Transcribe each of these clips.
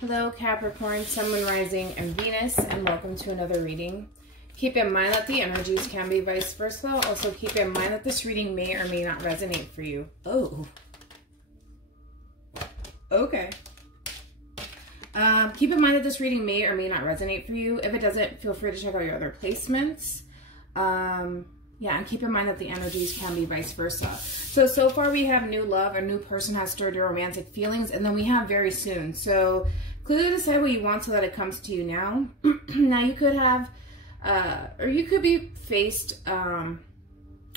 Hello Capricorn, Sun, Moon, Rising, and Venus, and welcome to another reading. Keep in mind that the energies can be vice versa. Also keep in mind that this reading may or may not resonate for you. Oh. Okay. Keep in mind that this reading may or may not resonate for you. If it doesn't, feel free to check out your other placements. Yeah, and keep in mind that the energies can be vice versa. So far we have new love, a new person has stirred your romantic feelings, and then we have very soon. So clearly decide what you want so that it comes to you now. Now you could have, or you could be faced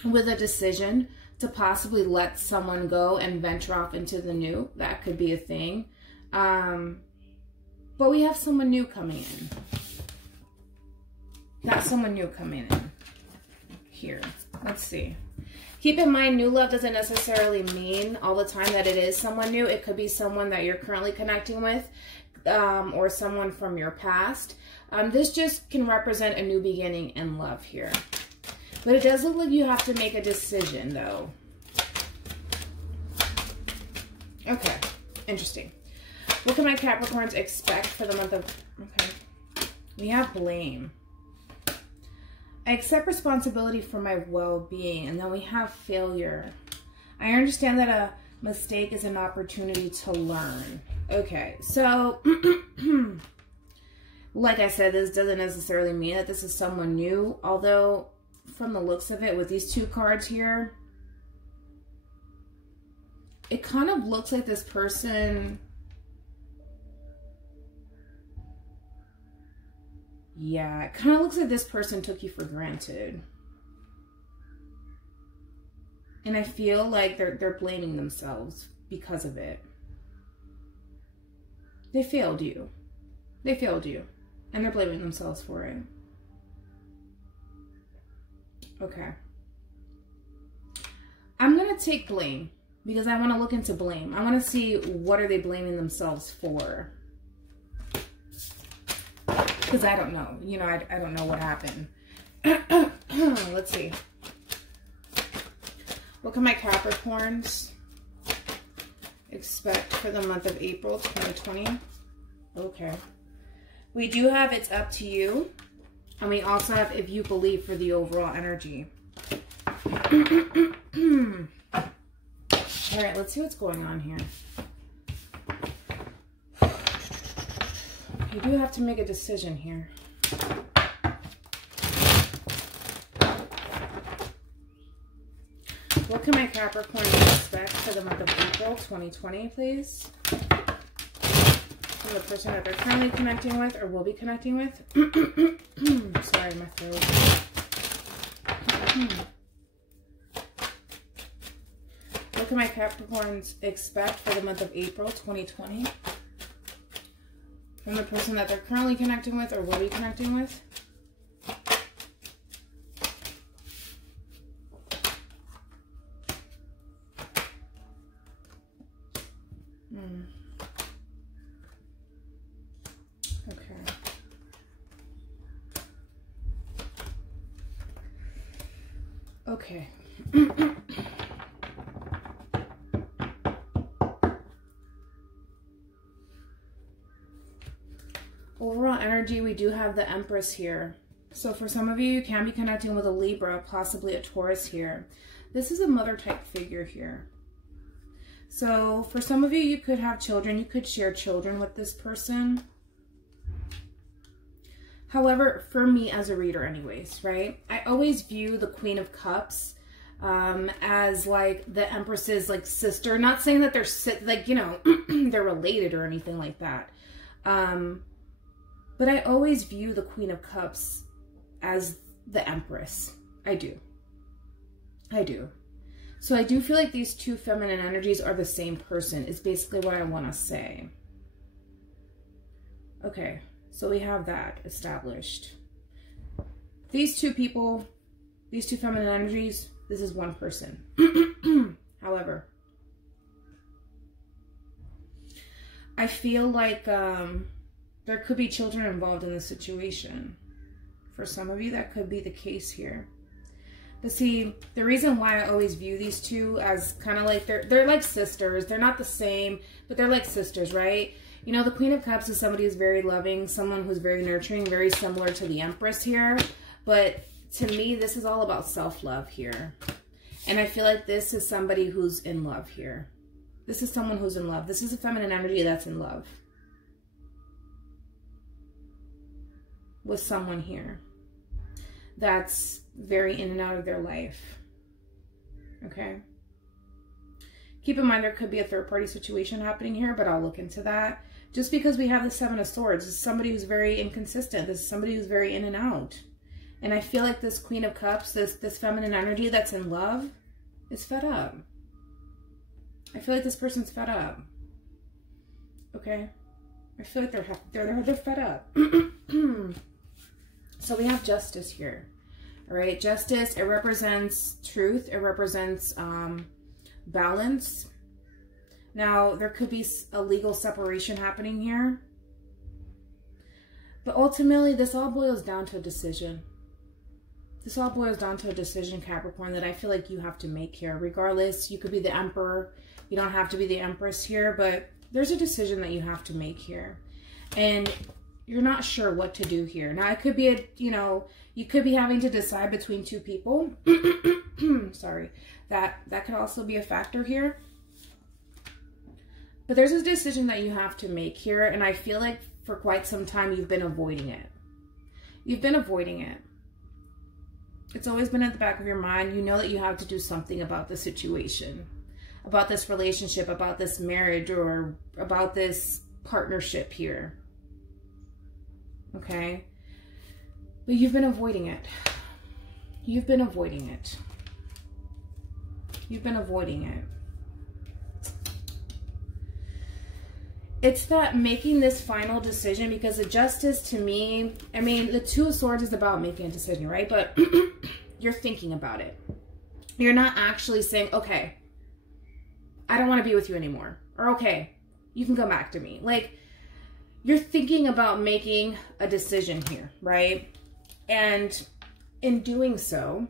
with a decision to possibly let someone go and venture off into the new. That could be a thing. But we have someone new coming in. Got someone new coming in. Here. Let's see. Keep in mind, new love doesn't necessarily mean all the time that it is someone new. It could be someone that you're currently connecting with, or someone from your past. This just can represent a new beginning in love here. But it does look like you have to make a decision, though. Okay. Interesting. What can my Capricorns expect for the month of... Okay. We have blame. I accept responsibility for my well-being. And then we have failure. I understand that a mistake is an opportunity to learn. Okay, so like I said, this doesn't necessarily mean that this is someone new. Although, from the looks of it, with these two cards here, it kind of looks like this person... Yeah, it kind of looks like this person took you for granted. And I feel like they're blaming themselves because of it. They failed you. They failed you. And they're blaming themselves for it. Okay. I'm going to take blame because I want to look into blame. I want to see what are they blaming themselves for. Because I don't know. You know, I don't know what happened. Let's see. What can my Capricorns expect for the month of April 2020? Okay. We do have It's Up to You. And we also have If You Believe for the overall energy. Alright, let's see what's going on here. You do have to make a decision here. What can my Capricorn expect for the month of April 2020, please? From the person that they're currently connecting with or will be connecting with. Sorry, my throat. What can my Capricorns expect for the month of April 2020? From the person that they're currently connecting with or will be connecting with. Okay. Okay. Overall energy, we do have the Empress here. So for some of you, you can be connecting with a Libra, possibly a Taurus here. This is a mother type figure here. So for some of you, you could have children. You could share children with this person. However, for me as a reader anyways, right? I always view the Queen of Cups as like the Empress's like sister. Not saying that they're like, you know, they're related or anything like that. But I always view the Queen of Cups as the Empress. I do. I do. So I do feel like these two feminine energies are the same person, is basically what I want to say. Okay, so we have that established. These two people, these two feminine energies, this is one person. However, I feel like... there could be children involved in the situation. For some of you, that could be the case here. But see, the reason why I always view these two as kind of like, they're like sisters. They're not the same, but they're like sisters, right? You know, the Queen of Cups is somebody who's very loving, someone who's very nurturing, very similar to the Empress here. But to me, this is all about self-love here. And I feel like this is somebody who's in love here. This is someone who's in love. This is a feminine energy that's in love with someone here that's very in and out of their life. Okay. Keep in mind there could be a third-party situation happening here, but I'll look into that. Just because we have the Seven of Swords, this is somebody who's very inconsistent. This is somebody who's very in and out. And I feel like this Queen of Cups, this feminine energy that's in love, is fed up. I feel like this person's fed up. Okay? I feel like they're fed up. So we have Justice here. All right? Justice, it represents truth. It represents balance. Now, there could be a legal separation happening here. But ultimately, this all boils down to a decision. This all boils down to a decision, Capricorn, that I feel like you have to make here. Regardless, you could be the Emperor. You don't have to be the Empress here, but there's a decision that you have to make here. And you're not sure what to do here. Now, it could be, you could be having to decide between two people. Sorry. That could also be a factor here. But there's a decision that you have to make here, and I feel like for quite some time you've been avoiding it. You've been avoiding it. It's always been at the back of your mind. You know that you have to do something about the situation, about this relationship, about this marriage, or about this partnership here. Okay? But you've been avoiding it. You've been avoiding it. You've been avoiding it. It's that making this final decision, because the Justice to me, I mean, the Two of Swords is about making a decision, right? But you're thinking about it. You're not actually saying, okay, I don't want to be with you anymore. Or, okay, you can come back to me. Like, you're thinking about making a decision here, right? And in doing so,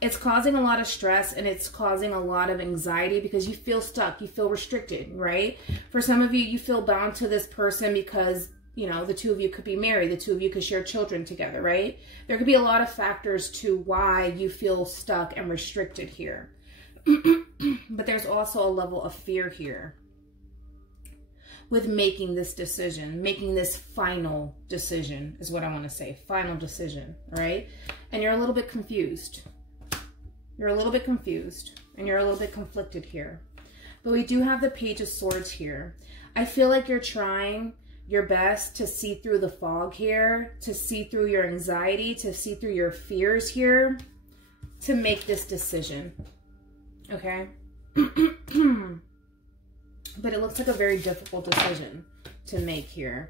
it's causing a lot of stress and it's causing a lot of anxiety because you feel stuck, you feel restricted, right? For some of you, you feel bound to this person because, the two of you could be married, the two of you could share children together, right? There could be a lot of factors to why you feel stuck and restricted here. But there's also a level of fear here with making this decision, making this final decision is what I want to say, final decision, all right? And you're a little bit confused. You're a little bit confused and you're a little bit conflicted here. But we do have the Page of Swords here. I feel like you're trying your best to see through the fog here, to see through your anxiety, to see through your fears here, to make this decision. Okay? But it looks like a very difficult decision to make here.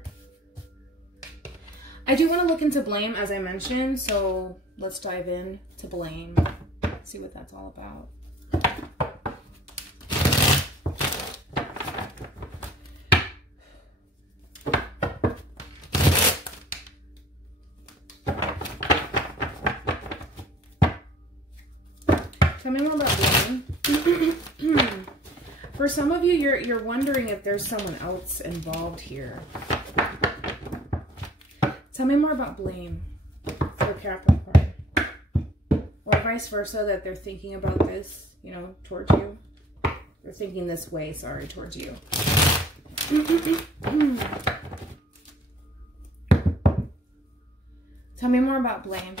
I do want to look into blame, as I mentioned, so let's dive in to blame. See what that's all about. Tell me more about blame. For some of you, you're wondering if there's someone else involved here. Tell me more about blame for Capricorn. Or vice versa, that they're thinking about this, towards you. They're thinking this way, sorry, towards you. Tell me more about blame.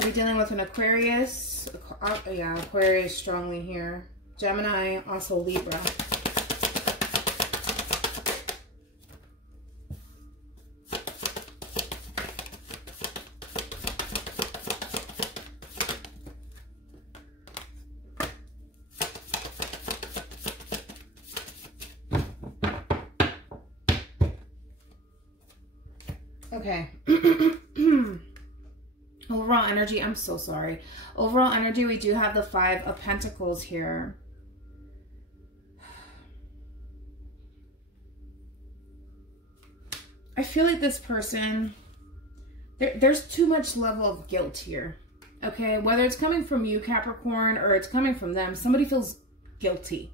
Are we dealing with an Aquarius? Yeah, Aquarius strongly here. Gemini, also Libra. Okay. Overall energy, I'm so sorry. Overall energy, we do have the Five of Pentacles here. I feel like this person, there's too much level of guilt here. Okay, whether it's coming from you, Capricorn, or it's coming from them, somebody feels guilty.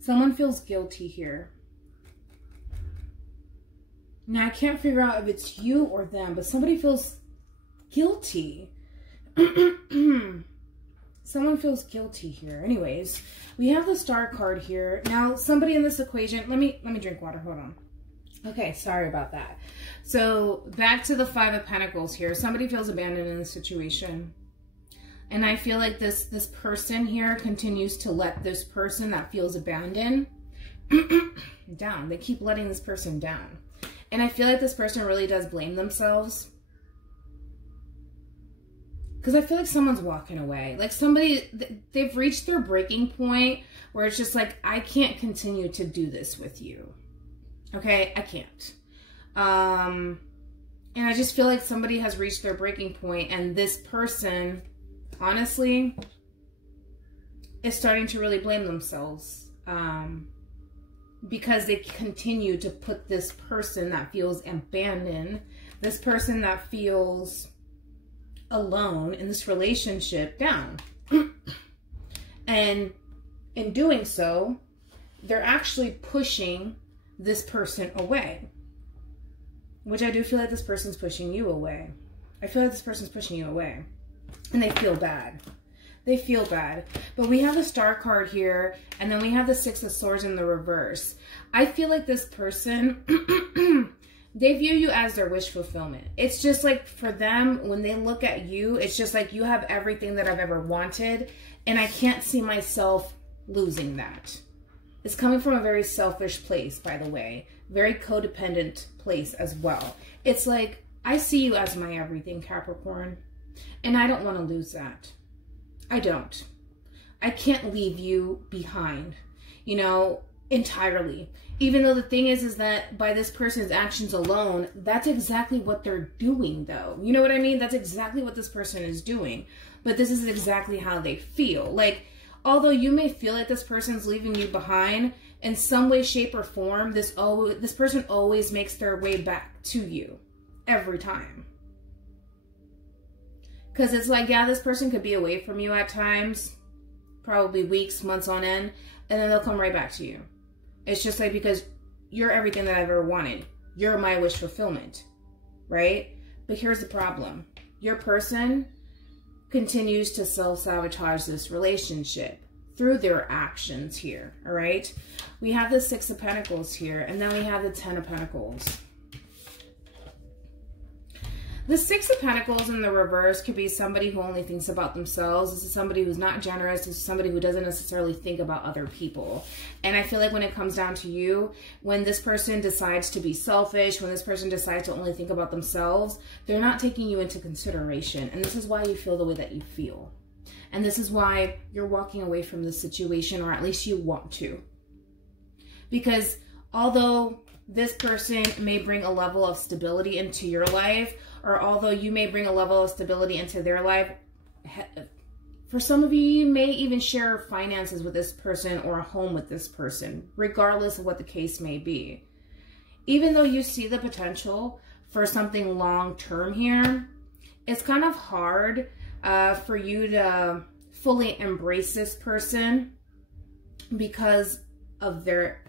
Someone feels guilty here. Now, I can't figure out if it's you or them, but somebody feels guilty. Someone feels guilty here. Anyways, we have the Star card here. Now, somebody in this equation, let me drink water. Hold on. Okay, sorry about that. So, back to the Five of Pentacles here. Somebody feels abandoned in this situation. And I feel like this person here continues to let this person that feels abandoned down. They keep letting this person down. And I feel like this person really does blame themselves. Because I feel like someone's walking away. Like somebody, they've reached their breaking point where it's just like, I can't continue to do this with you. Okay, I can't. And I just feel like somebody has reached their breaking point, and this person, honestly, is starting to really blame themselves. Because they continue to put this person that feels abandoned, this person that feels alone in this relationship down. And in doing so, they're actually pushing this person away. Which I do feel like this person's pushing you away. I feel like this person's pushing you away. And they feel bad. They feel bad. But we have the Star card here, and then we have the Six of Swords in the reverse. I feel like this person, they view you as their wish fulfillment. It's just like for them, when they look at you, it's just like you have everything that I've ever wanted, and I can't see myself losing that. It's coming from a very selfish place, by the way. Very codependent place as well. It's like, I see you as my everything, Capricorn, and I don't want to lose that. I don't. I can't leave you behind, you know, entirely. Even though the thing is that by this person's actions alone, that's exactly what they're doing, though. You know what I mean? That's exactly what this person is doing. But this is exactly how they feel. Like, although you may feel like this person's leaving you behind, in some way, shape, or form, this person always makes their way back to you. Every time. Because it's like, yeah, this person could be away from you at times, probably weeks, months on end, and then they'll come right back to you. It's just like, because you're everything that I've ever wanted. You're my wish fulfillment, right? But here's the problem. Your person continues to self-sabotage this relationship through their actions here, all right? We have the Six of Pentacles here, and then we have the Ten of Pentacles. The Six of Pentacles in the reverse could be somebody who only thinks about themselves. This is somebody who's not generous. This is somebody who doesn't necessarily think about other people. And I feel like when it comes down to you, when this person decides to be selfish, when this person decides to only think about themselves, they're not taking you into consideration. And this is why you feel the way that you feel. And this is why you're walking away from this situation, or at least you want to. Because although this person may bring a level of stability into your life, or although you may bring a level of stability into their life, for some of you, you may even share finances with this person or a home with this person, regardless of what the case may be. Even though you see the potential for something long-term here, it's kind of hard for you to fully embrace this person because of their...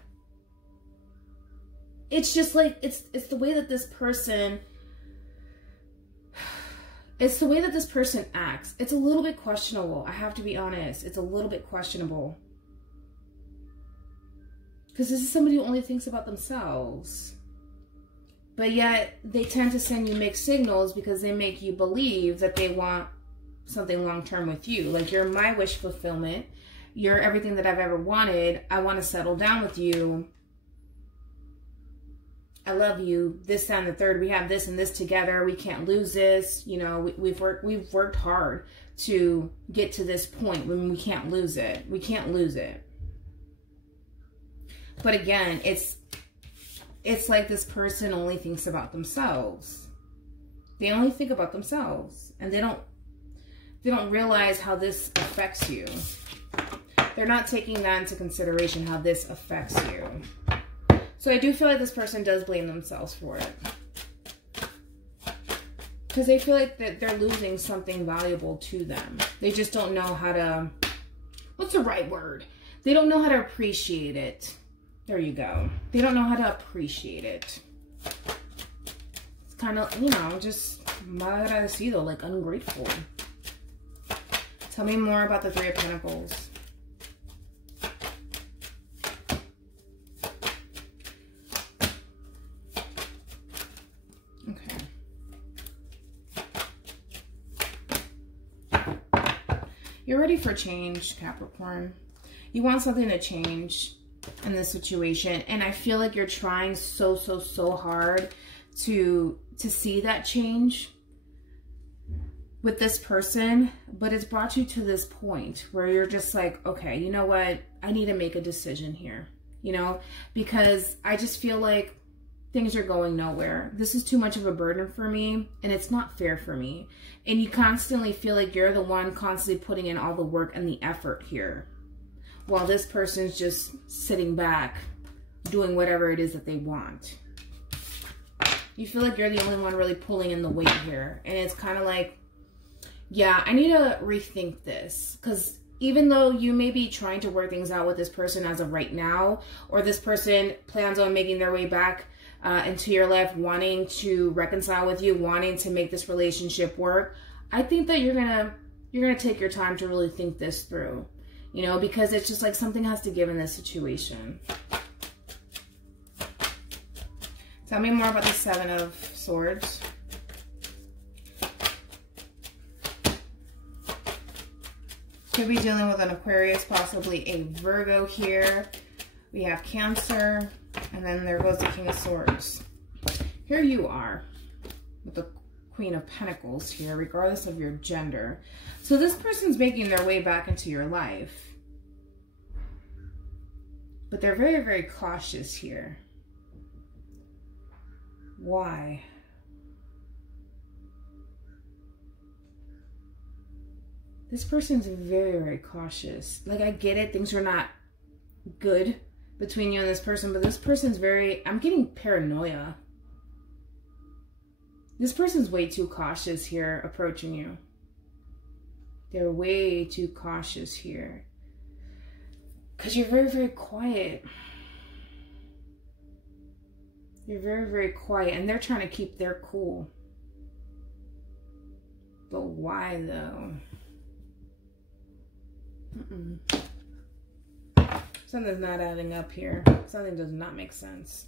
It's just like, it's the way that this person... It's the way that this person acts. It's a little bit questionable. I have to be honest. It's a little bit questionable. Because this is somebody who only thinks about themselves. But yet, they tend to send you mixed signals because they make you believe that they want something long-term with you. Like, you're my wish fulfillment. You're everything that I've ever wanted. I want to settle down with you. I love you, this, that, and the third. We have this and this together. We can't lose this. You know, we've worked hard to get to this point when we can't lose it. We can't lose it. But again, it's like this person only thinks about themselves. They only think about themselves, and they don't realize how this affects you. They're not taking that into consideration, how this affects you. So I do feel like this person does blame themselves for it. Because they feel like that they're losing something valuable to them. They just don't know how to, what's the right word? They don't know how to appreciate it. There you go. They don't know how to appreciate it. It's kind of, you know, just malagradecido, like ungrateful. Tell me more about the Three of Pentacles. Okay. You're ready for change, Capricorn. You want something to change in this situation, and I feel like you're trying so hard to see that change with this person, but it's brought you to this point where you're just like, okay, you know what, I need to make a decision here, you know, because I just feel like things are going nowhere. This is too much of a burden for me, and it's not fair for me. And you constantly feel like you're the one constantly putting in all the work and the effort here, while this person's just sitting back doing whatever it is that they want. You feel like you're the only one really pulling in the weight here. And it's kind of like, yeah, I need to rethink this. Because even though you may be trying to work things out with this person as of right now, or this person plans on making their way back into your life, wanting to reconcile with you, wanting to make this relationship work, I think that you're gonna take your time to really think this through. You know, because it's just like something has to give in this situation. Tell me more about the Seven of Swords. Could be dealing with an Aquarius, possibly a Virgo here. We have Cancer, and then there goes the King of Swords. Here you are with the Queen of Pentacles here, regardless of your gender. So this person's making their way back into your life. But they're very cautious here. Why? This person's very cautious. Like, I get it. Things are not good between you and this person, but this person's very, I'm getting paranoia. This person's way too cautious here approaching you. They're way too cautious here. Because you're very quiet. You're very quiet. And they're trying to keep their cool. But why, though? Something's not adding up here. Something does not make sense.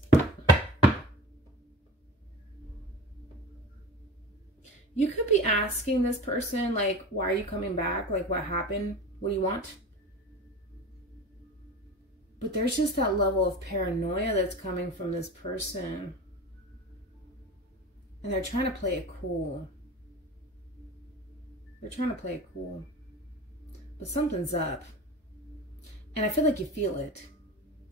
You could be asking this person, like, why are you coming back? Like, what happened? What do you want? But there's just that level of paranoia that's coming from this person. And they're trying to play it cool. They're trying to play it cool. But something's up. And I feel like you feel it.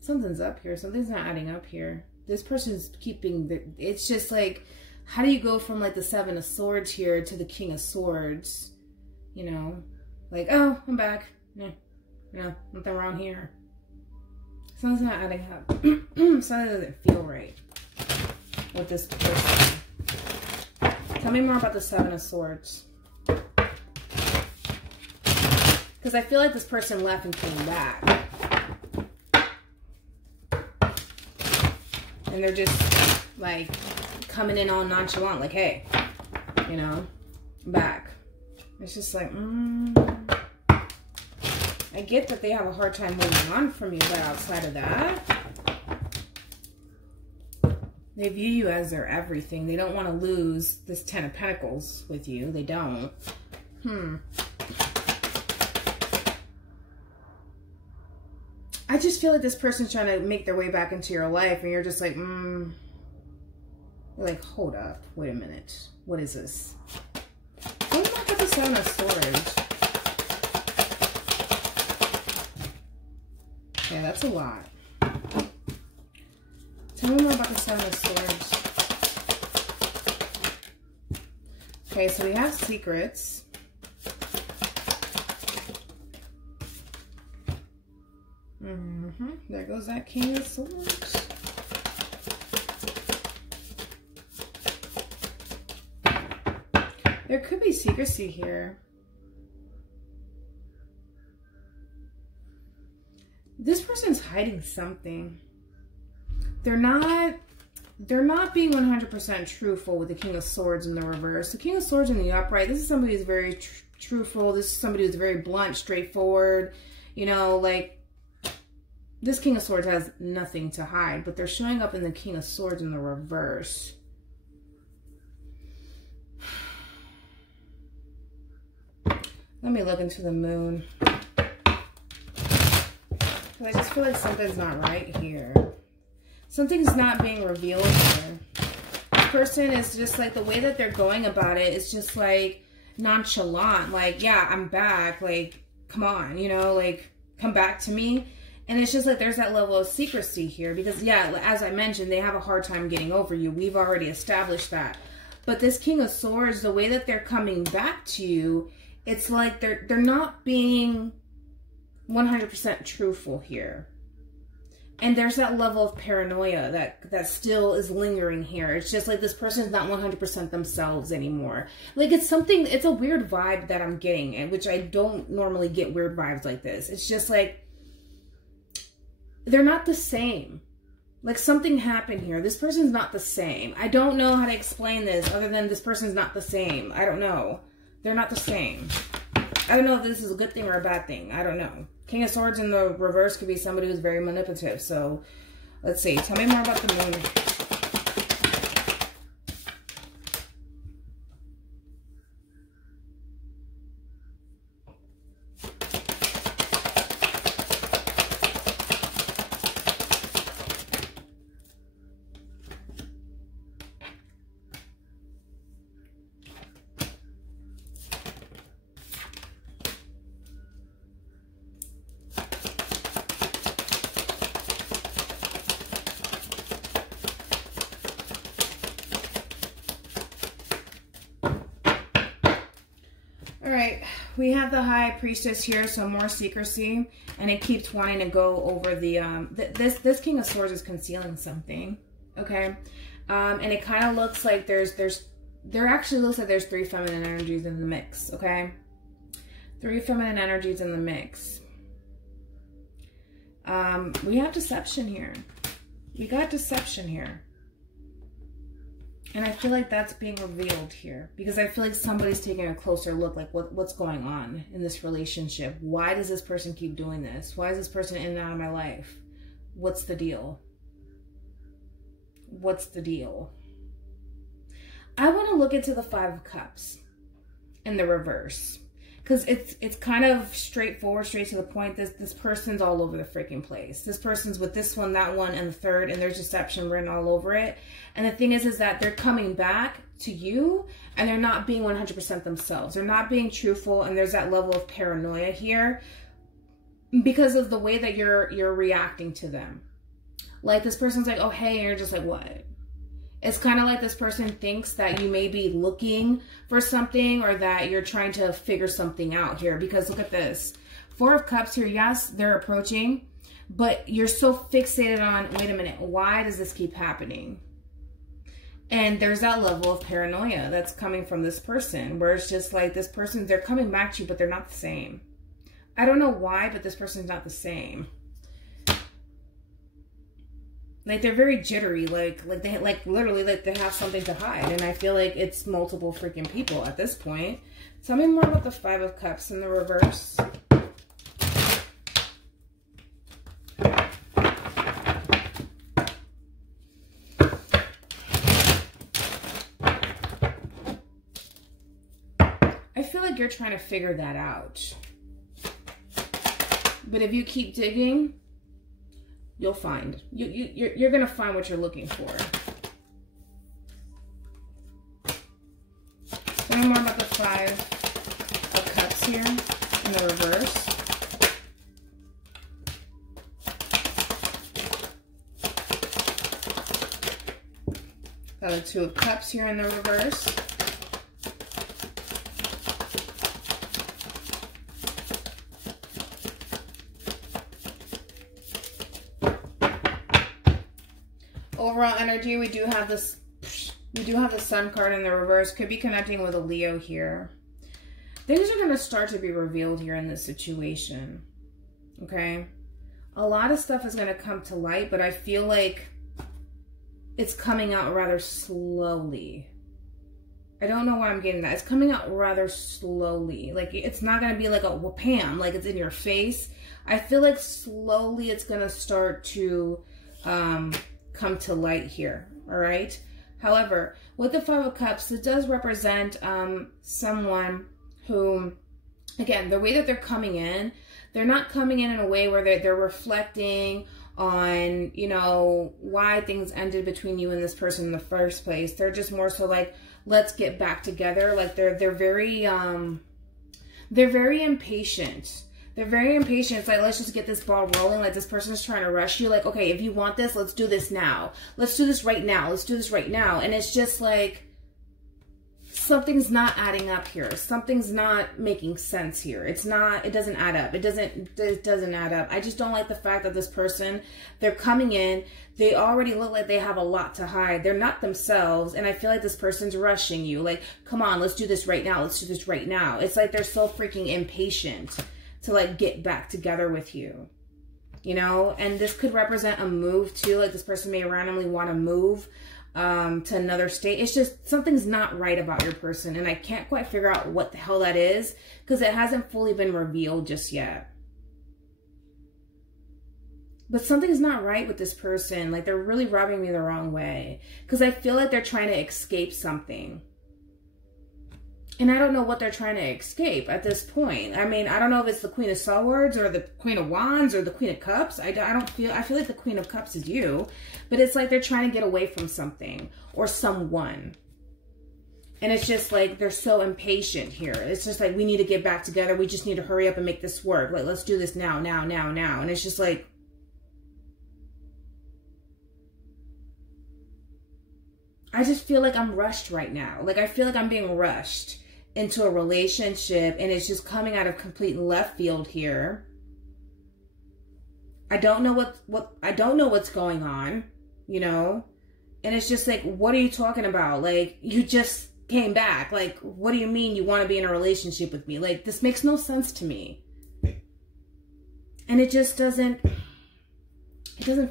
Something's up here. Something's not adding up here. This person's keeping the... It's just like, how do you go from like the Seven of Swords here to the King of Swords? You know? Like, oh, I'm back. No, nothing wrong here. Something's not adding up. Something doesn't feel right with this person. Tell me more about the Seven of Swords. Because I feel like this person left and came back. And they're just like coming in all nonchalant. Like, hey, you know, I'm back. It's just like, I get that they have a hard time moving on from you, but outside of that, they view you as their everything. They don't want to lose this Ten of Pentacles with you. They don't. I just feel like this person's trying to make their way back into your life, and you're just like, You're like, hold up. Wait a minute. What is this? What about the Seven of Swords? Yeah, that's a lot. Tell me more about the Seven of Swords. Okay, so we have secrets. There goes that King of Swords. There could be secrecy here. This person's hiding something. They're not being 100% truthful with the King of Swords in the reverse. The King of Swords in the upright, this is somebody who's very truthful. This is somebody who's very blunt, straightforward. You know, like, this King of Swords has nothing to hide, but they're showing up in the King of Swords in the reverse. Let me look into the moon. I just feel like something's not right here. Something's not being revealed here. This person is just like, the way that they're going about it is just like nonchalant. Like, yeah, I'm back. Like, come on, you know, like, come back to me. And it's just like, there's that level of secrecy here. Because, yeah, as I mentioned, they have a hard time getting over you. We've already established that. But this King of Swords, the way that they're coming back to you, it's like they're not being 100% truthful here. And there's that level of paranoia that still is lingering here. It's just like this person's not 100% themselves anymore. Like, it's a weird vibe that I'm getting, and which I don't normally get weird vibes like this. It's just like, they're not the same. Like, something happened here. This person's not the same. I don't know how to explain this other than this person's not the same. I don't know. They're not the same. I don't know if this is a good thing or a bad thing. I don't know. King of Swords in the reverse could be somebody who's very manipulative. So, let's see. Tell me more about the moon. All right, we have the High Priestess here, so more secrecy, and it keeps wanting to go over the, this King of Swords is concealing something, okay? And it kind of looks like there actually looks like there's 3 feminine energies in the mix, okay? 3 feminine energies in the mix. We have deception here. We got deception here. And I feel like that's being revealed here because I feel like somebody's taking a closer look, like what's going on in this relationship. Why does this person keep doing this? Why is this person in and out of my life? What's the deal? What's the deal? I want to look into the 5 of Cups in the reverse because it's kind of straightforward, straight to the point. This person's all over the freaking place. This person's with this one, that one, and the third, and there's deception written all over it. And the thing is that they're coming back to you and they're not being 100% themselves. They're not being truthful, and there's that level of paranoia here because of the way that you're reacting to them. Like, this person's like, oh, hey, and you're just like, what? It's kind of like this person thinks that you may be looking for something or that you're trying to figure something out here. Because look at this. 4 of Cups here. Yes, they're approaching, but you're so fixated on, wait a minute, why does this keep happening? And there's that level of paranoia that's coming from this person where it's just like this person, they're coming back to you, but they're not the same. I don't know why, but this person's not the same. Like, they're very jittery, like they literally they have something to hide, and I feel like it's multiple freaking people at this point. Tell me more about the 5 of Cups in the reverse. I feel like you're trying to figure that out, but if you keep digging, you'll find. You're going to find what you're looking for. Tell me more about the 5 of Cups here in the reverse. Got the 2 of Cups here in the reverse. Overall energy, we do have this We do have the Sun card in the reverse. Could be connecting with a Leo here. Things are going to start to be revealed here in this situation. Okay? A lot of stuff is going to come to light, but I feel like it's coming out rather slowly. I don't know why I'm getting that. It's coming out rather slowly. Like, it's not going to be like a wham, like it's in your face. I feel like slowly it's going to start to come to light here. All right? However, with the Five of Cups, it does represent someone who, again, the way that they're coming in, they're not coming in a way where they're reflecting on, you know, why things ended between you and this person in the first place. They're just more so like, let's get back together. Like they're very impatient. They're very impatient. It's like, let's just get this ball rolling. Like, this person is trying to rush you. Like, okay, if you want this, let's do this now. Let's do this right now. Let's do this right now. And it's just like, something's not adding up here. Something's not making sense here. It doesn't add up. It doesn't add up. I just don't like the fact that this person, they're coming in, they already look like they have a lot to hide. They're not themselves. And I feel like this person's rushing you. Like, come on, let's do this right now. Let's do this right now. It's like they're so freaking impatient to like get back together with you, you know? And this could represent a move too. Like, this person may randomly want to move to another state. It's just something's not right about your person, and I can't quite figure out what the hell that is because it hasn't fully been revealed just yet. But something's not right with this person. Like, they're really rubbing me the wrong way because I feel like they're trying to escape something. And I don't know what they're trying to escape at this point. I mean, I don't know if it's the Queen of Swords or the Queen of Wands or the Queen of Cups. I feel like the Queen of Cups is you. But it's like they're trying to get away from something or someone. And it's just like they're so impatient here. It's just like, we need to get back together. We just need to hurry up and make this work. Like, let's do this now, now, now, now. And it's just like, I just feel like I'm rushed right now. Like, I feel like I'm being rushed into a relationship, and it's just coming out of complete left field here. I don't know what's going on, you know? And it's just like, what are you talking about? Like, you just came back. Like, what do you mean you want to be in a relationship with me? Like, this makes no sense to me. And it just doesn't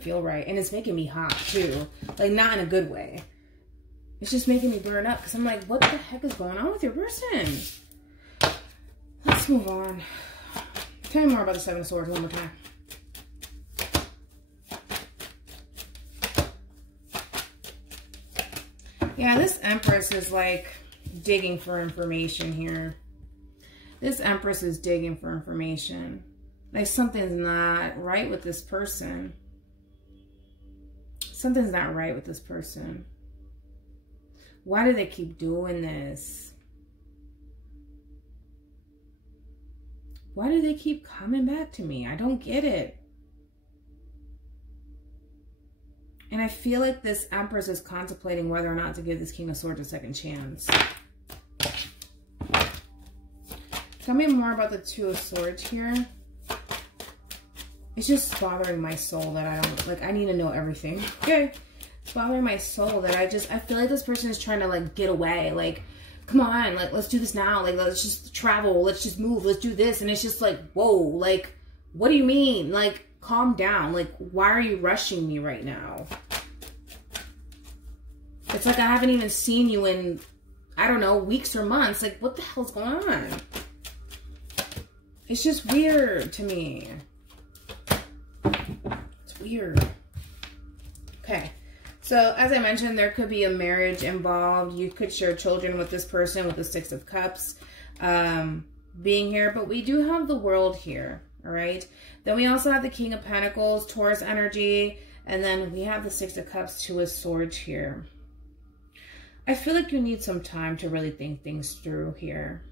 feel right. And it's making me hot too. Like, not in a good way. It's just making me burn up because I'm like, what the heck is going on with your person? Let's move on. Tell me more about the Seven of Swords one more time. Yeah, this Empress is like digging for information here. This Empress is digging for information. Like, something's not right with this person. Something's not right with this person. Why do they keep doing this? Why do they keep coming back to me? I don't get it. And I feel like this Empress is contemplating whether or not to give this King of Swords a second chance. Tell me more about the Two of Swords here. It's just bothering my soul that I don't, like, I need to know everything. Okay. It's bothering my soul that I feel like this person is trying to like get away. Like, come on, like, let's do this now. Like, let's just travel. Let's just move. Let's do this. And it's just like, whoa, like, what do you mean? Like, calm down. Like, why are you rushing me right now? It's like I haven't even seen you in, I don't know, weeks or months. Like, what the hell's going on? It's just weird to me. It's weird. Okay. So, as I mentioned, there could be a marriage involved. You could share children with this person with the Six of Cups being here. But we do have the World here, all right? Then we also have the King of Pentacles, Taurus energy. And then we have the Six of Cups, Two of Swords here. I feel like you need some time to really think things through here.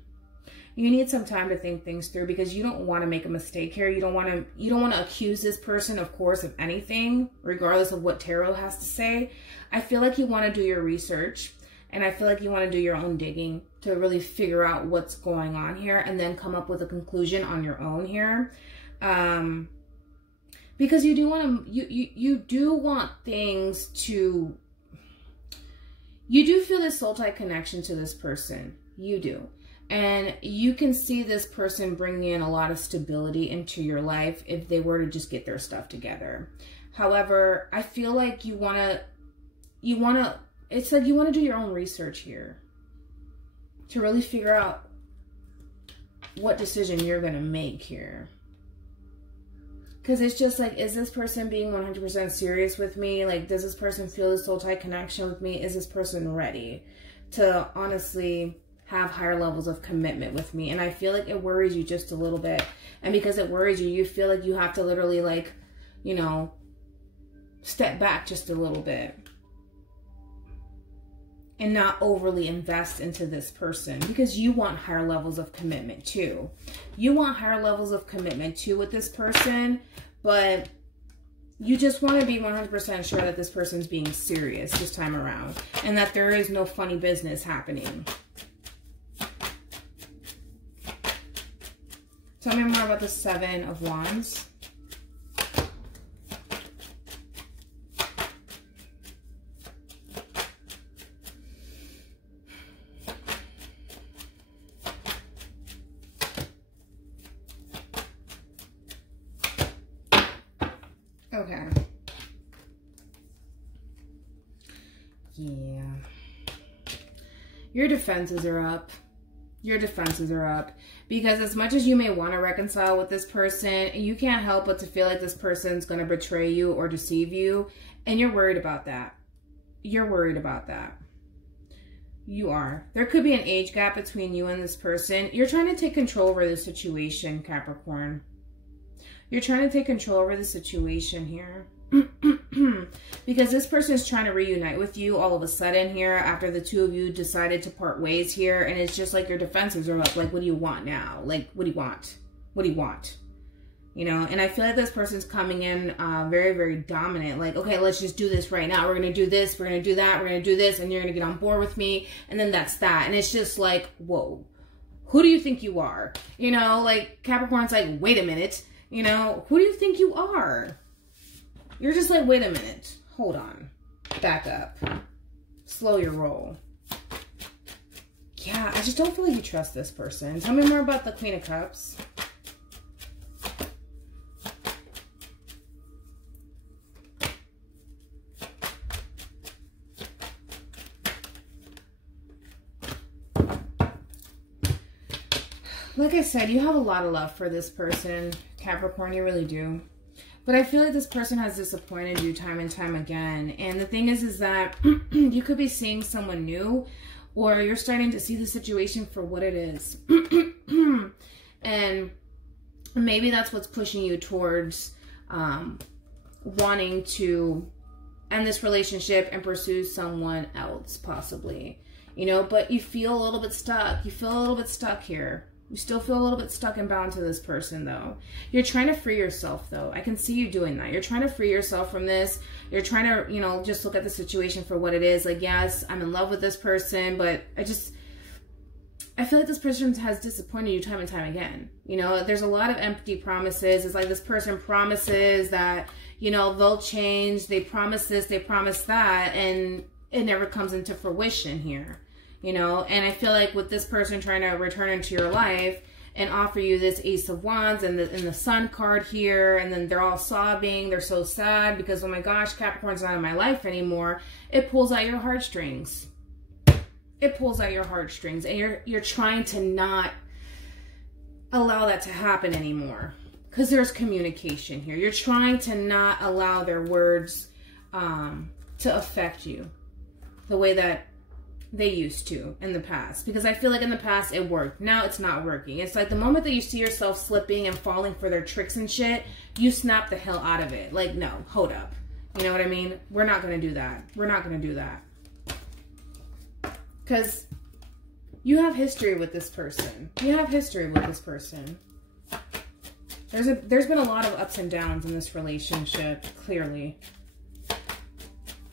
You need some time to think things through because you don't want to make a mistake here. You don't want to accuse this person, of course, of anything, regardless of what tarot has to say. I feel like you want to do your research, and I feel like you want to do your own digging to really figure out what's going on here and then come up with a conclusion on your own here. Because you do want to, you do want things to, You do feel this soul tie connection to this person. You do. And you can see this person bringing in a lot of stability into your life if they were to just get their stuff together. However, I feel like it's like you want to do your own research here to really figure out what decision you're going to make here. Because it's just like, is this person being 100% serious with me? Like, does this person feel the soul tie connection with me? Is this person ready to honestly have higher levels of commitment with me? And I feel like it worries you just a little bit. And because it worries you, you feel like you have to literally, like, you know, step back just a little bit and not overly invest into this person, because you want higher levels of commitment too. You want higher levels of commitment too with this person, but you just want to be 100% sure that this person's being serious this time around and that there is no funny business happening. Tell me more about the Seven of Wands. Okay. Yeah. Your defenses are up. Your defenses are up. Because as much as you may want to reconcile with this person, you can't help but to feel like this person's going to betray you or deceive you. And you're worried about that. You're worried about that. You are. There could be an age gap between you and this person. You're trying to take control over the situation, Capricorn. You're trying to take control over the situation here. Because this person is trying to reunite with you all of a sudden here after the two of you decided to part ways here. And it's just like your defenses are up. Like, what do you want now? Like, what do you want? What do you want? You know, and I feel like this person's coming in very, very dominant. Like, okay, let's just do this right now. We're going to do this. We're going to do that. We're going to do this. And you're going to get on board with me. And then that's that. And it's just like, whoa, who do you think you are? You know, like Capricorn's like, wait a minute. You know, who do you think you are? You're just like, wait a minute. Hold on. Back up. Slow your roll. Yeah, I just don't feel like you trust this person. Tell me more about the Queen of Cups. Like I said, you have a lot of love for this person, Capricorn, you really do. But I feel like this person has disappointed you time and time again. And the thing is that you could be seeing someone new, or you're starting to see the situation for what it is. And maybe that's what's pushing you towards wanting to end this relationship and pursue someone else, possibly. You know, but you feel a little bit stuck. You feel a little bit stuck here. You still feel a little bit stuck and bound to this person, though. You're trying to free yourself, though. I can see you doing that. You're trying to free yourself from this. You're trying to, you know, just look at the situation for what it is. Like, yes, I'm in love with this person, but I feel like this person has disappointed you time and time again. You know, there's a lot of empty promises. It's like this person promises that, you know, they'll change. They promise this, they promise that, and it never comes into fruition here. You know, and I feel like with this person trying to return into your life and offer you this Ace of Wands and the Sun card here, and then they're all sobbing, they're so sad because, oh my gosh, Capricorn's not in my life anymore. It pulls out your heartstrings. It pulls out your heartstrings, and you're trying to not allow that to happen anymore because there's communication here. You're trying to not allow their words to affect you the way that they used to in the past, because I feel like in the past it worked. Now it's not working. It's like the moment that you see yourself slipping and falling for their tricks and shit, you snap the hell out of it. Like, no, hold up. You know what I mean? We're not going to do that. We're not going to do that. Because you have history with this person. You have history with this person. There's been a lot of ups and downs in this relationship, clearly.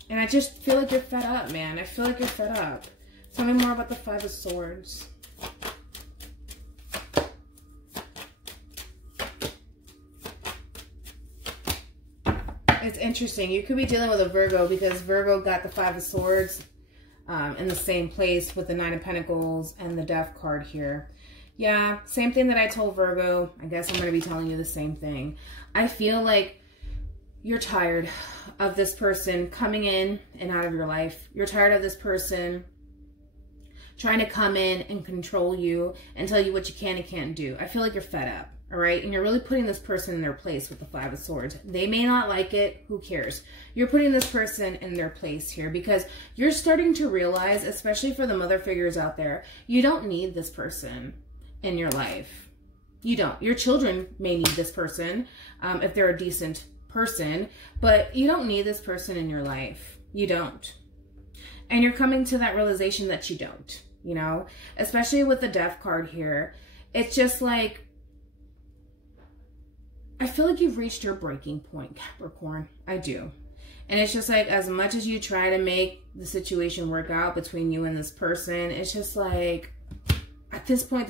And I just feel like you're fed up, man. I feel like you're fed up. Tell me more about the Five of Swords. It's interesting. You could be dealing with a Virgo because Virgo got the Five of Swords. in the same place with the Nine of Pentacles and the Death card here. Yeah, same thing that I told Virgo. I guess I'm going to be telling you the same thing. I feel like you're tired of this person coming in and out of your life. You're tired of this person trying to come in and control you and tell you what you can and can't do. I feel like you're fed up, all right? And you're really putting this person in their place with the Five of Swords. They may not like it. Who cares? You're putting this person in their place here because you're starting to realize, especially for the mother figures out there, you don't need this person in your life. You don't. Your children may need this person if they're a decent person, but you don't need this person in your life. You don't. And you're coming to that realization that you don't, you know, especially with the Death card here. It's just like, I feel like you've reached your breaking point, Capricorn. I do. And it's just like, as much as you try to make the situation work out between you and this person, it's just like, at this point,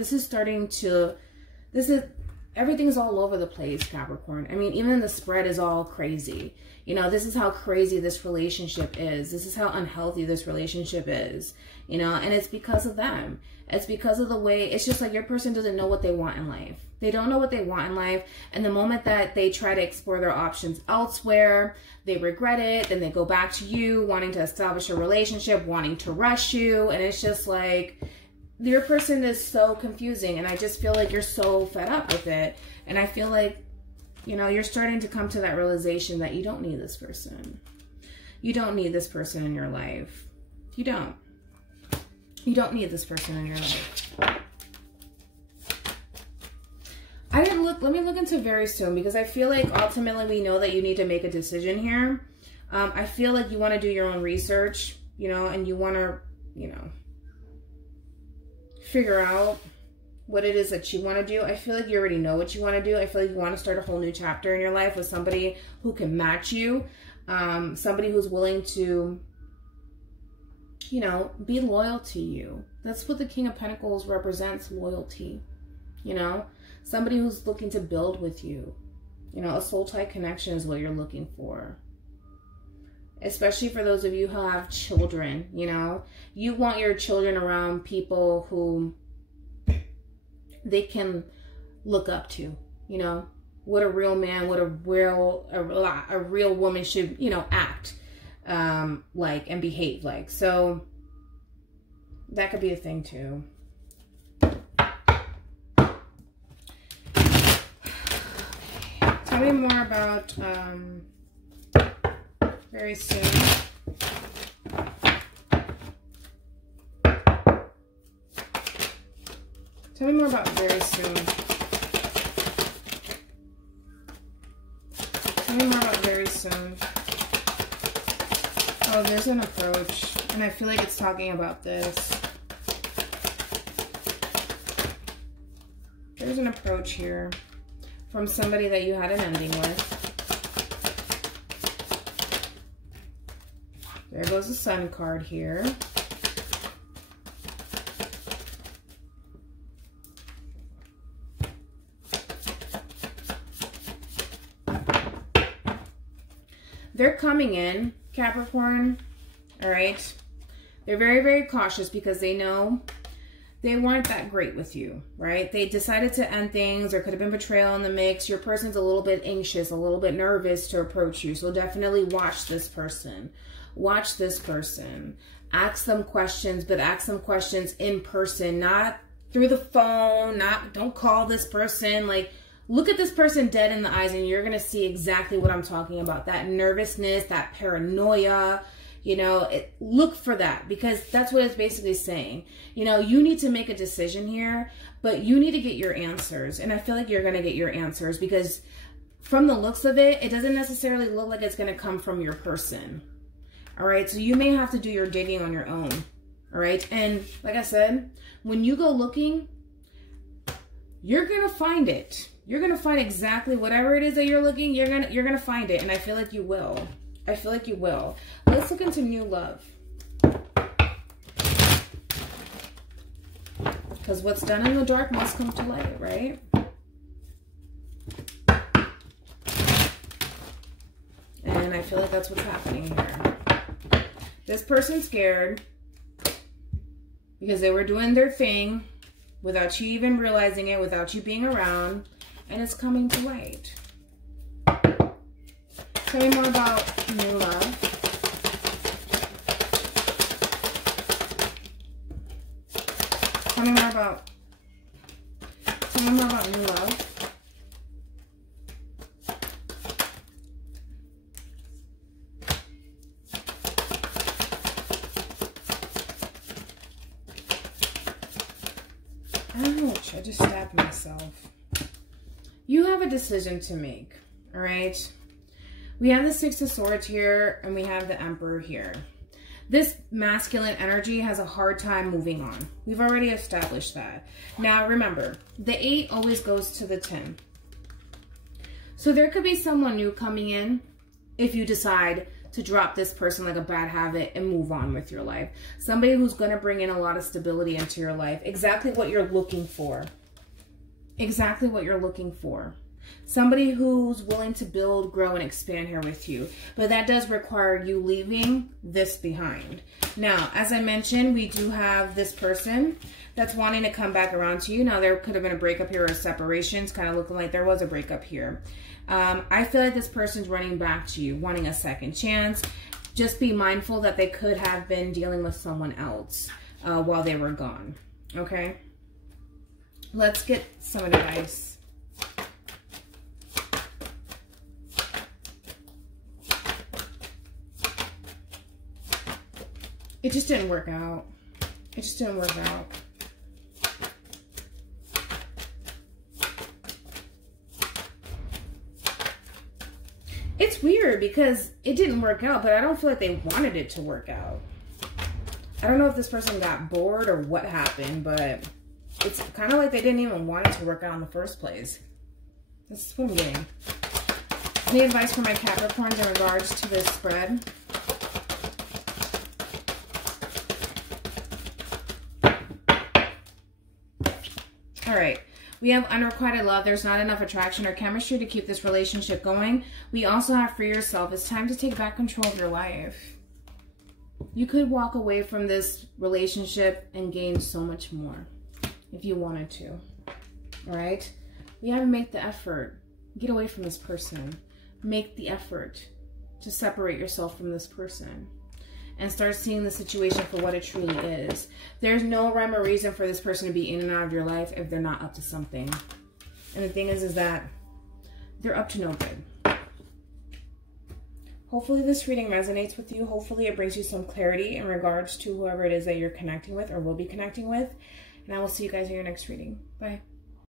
everything's all over the place, Capricorn. I mean, even the spread is all crazy. You know, this is how crazy this relationship is. This is how unhealthy this relationship is, you know, and it's because of them. It's because of the way, it's just like your person doesn't know what they want in life. They don't know what they want in life. And the moment that they try to explore their options elsewhere, they regret it. Then they go back to you, wanting to establish a relationship, wanting to rush you. And it's just like, your person is so confusing, and I just feel like you're so fed up with it. And I feel like, you know, you're starting to come to that realization that you don't need this person. You don't need this person in your life. You don't. You don't need this person in your life. I didn't look, let me look into very soon, because I feel like ultimately we know that you need to make a decision here. I feel like you want to do your own research, you know, and you want to, you know, figure out what it is that you want to do. I feel like you already know what you want to do. I feel like you want to start a whole new chapter in your life with somebody who can match you, somebody who's willing to, you know, be loyal to you. That's what the King of Pentacles represents, loyalty, you know, somebody who's looking to build with you. You know, a soul tie connection is what you're looking for. Especially for those of you who have children, you know. You want your children around people who they can look up to, you know. What a real man, what a real woman should, you know, act like and behave like. So that could be a thing too. Tell me more about very soon. Tell me more about very soon. Tell me more about very soon. Oh, there's an approach, and I feel like it's talking about this. There's an approach here from somebody that you had an ending with. There goes the Sun card here. They're coming in, Capricorn, all right? They're very, very cautious because they know they weren't that great with you, right? They decided to end things. There could have been betrayal in the mix. Your person's a little bit anxious, a little bit nervous to approach you. So definitely watch this person. Watch this person. Ask them questions, but ask them questions in person, not through the phone, don't call this person. Like, look at this person dead in the eyes and you're going to see exactly what I'm talking about. That nervousness, that paranoia, you know, look for that, because that's what it's basically saying. You know, you need to make a decision here, but you need to get your answers. And I feel like you're going to get your answers, because from the looks of it, it doesn't necessarily look like it's going to come from your person. All right. So you may have to do your digging on your own. All right. And like I said, when you go looking, you're going to find it. You're going to find exactly whatever it is that you're looking. You're going to find it. And I feel like you will. I feel like you will. Let's look into new love. Because what's done in the dark must come to light, right? And I feel like that's what's happening here. This person's scared. because they were doing their thing without you even realizing it, without you being around, and it's coming to light. Tell me more about new love. Tell me more about new love. Ouch, I just stabbed myself. You have a decision to make, all right? We have the Six of Swords here, and we have the Emperor here. This masculine energy has a hard time moving on. We've already established that. Now, remember, the 8 always goes to the 10. So there could be someone new coming in if you decide to drop this person like a bad habit and move on with your life. Somebody who's going to bring in a lot of stability into your life. Exactly what you're looking for. Exactly what you're looking for. Somebody who's willing to build, grow, and expand here with you. But that does require you leaving this behind. Now, as I mentioned, we do have this person that's wanting to come back around to you. Now, there could have been a breakup here or a separation. It's kind of looking like there was a breakup here. I feel like this person's running back to you, wanting a second chance. Just be mindful that they could have been dealing with someone else while they were gone. Okay? Let's get some advice. It just didn't work out. It just didn't work out. It's weird because it didn't work out, but I don't feel like they wanted it to work out. I don't know if this person got bored or what happened, but it's kind of like they didn't even want it to work out in the first place. This is what I'm getting. Any advice for my Capricorns in regards to this spread? All right, we have unrequited love. There's not enough attraction or chemistry to keep this relationship going. We also have free yourself. It's time to take back control of your life. You could walk away from this relationship and gain so much more if you wanted to. All right, you have to make the effort. Get away from this person. Make the effort to separate yourself from this person and start seeing the situation for what it truly is. There's no rhyme or reason for this person to be in and out of your life if they're not up to something. And the thing is that they're up to no good. Hopefully this reading resonates with you. Hopefully it brings you some clarity in regards to whoever it is that you're connecting with or will be connecting with. And I will see you guys in your next reading. Bye.